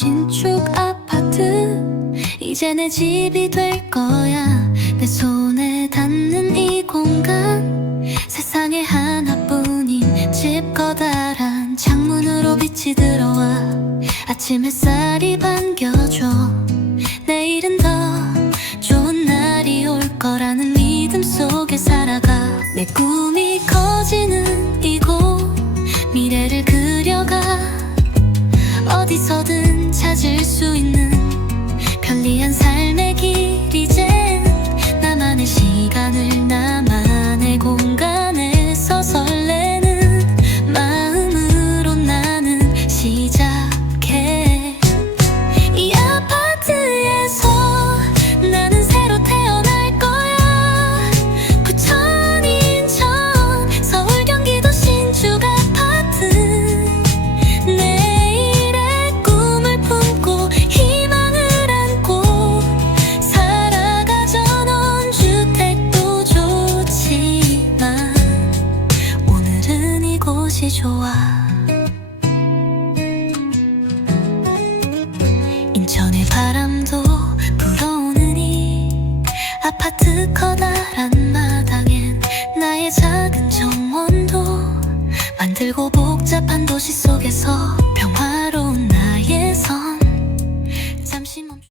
신축 아파트 이제 내 집이 될 거야. 내 손에 닿는 이 공간 세상에 하나뿐인 집 커다란 창문으로 빛이 들어와. 아침 햇살이 반겨줘. 내일은 더 좋은 날이 올 거라는 믿음 속에 살아가. 내 꿈이 커지는 이곳 미래를 그려가. 어디서든 가질 수 있는 좋아. 인천의 바람도 불어오느니 아파트 커다란 마당엔 나의 작은 정원도 만들고 복잡한 도시 속에서